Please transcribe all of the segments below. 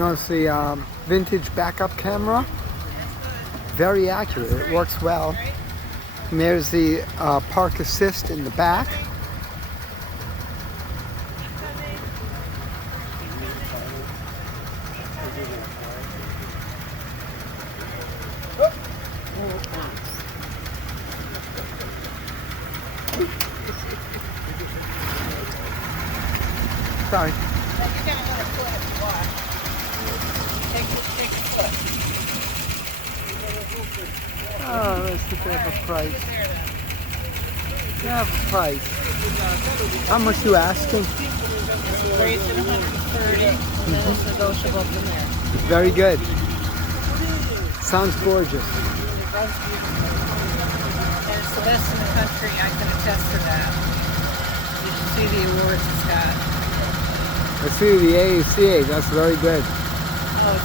Notice the vintage backup camera. Very accurate. It works well. And there's the park assist in the back. Sorry. You're gonna want to pull it if you want. Take a foot. Oh, let's see if they have a price. They have a price. How much you asking? It's raised at 130, and then it's negotiable from there. Very good. Sounds gorgeous. It runs beautifully. And it's the best in the country, I can attest to that. You should see the awards it's got. I see the AACA. That's very good. Oh, it's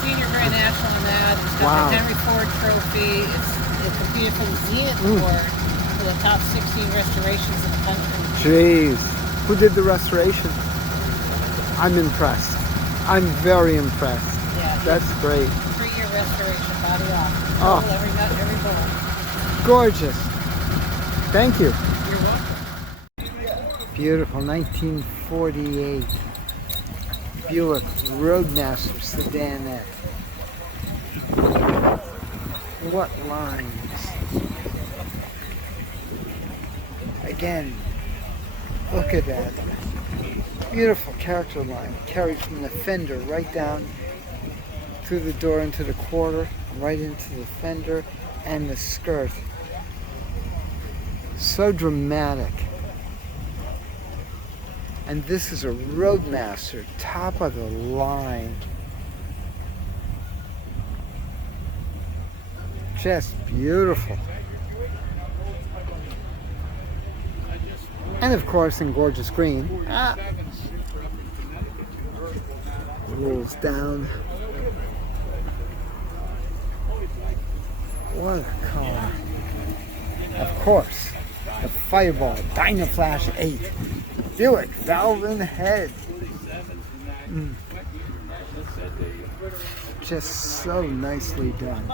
Senior Grand National in that. It's got Wow. the Henry Ford Trophy. It competed for the Zenith Award for the top 16 restorations in the country. Jeez. Who did the restoration? I'm impressed. I'm very impressed. Yeah, That's great. 3-year restoration, body off. Oh. Every nut, every bone. Gorgeous. Thank you. You're welcome. Beautiful 1948 Buick Roadmaster sedanette. What lines. Again, look at that. Beautiful character line carried from the fender right down through the door into the quarter, right into the fender and the skirt. So dramatic. And this is a Roadmaster, top of the line. Just beautiful. And of course in gorgeous green. Rolls down. What a car. Of course, the Fireball Dynaflash 8. Buick valve in the head. Just so nicely done.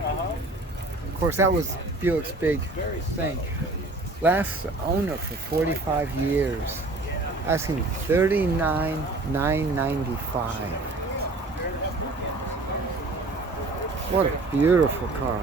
Of course, that was Buick's big thing. Last owner for 45 years. Asking $39,995. What a beautiful car.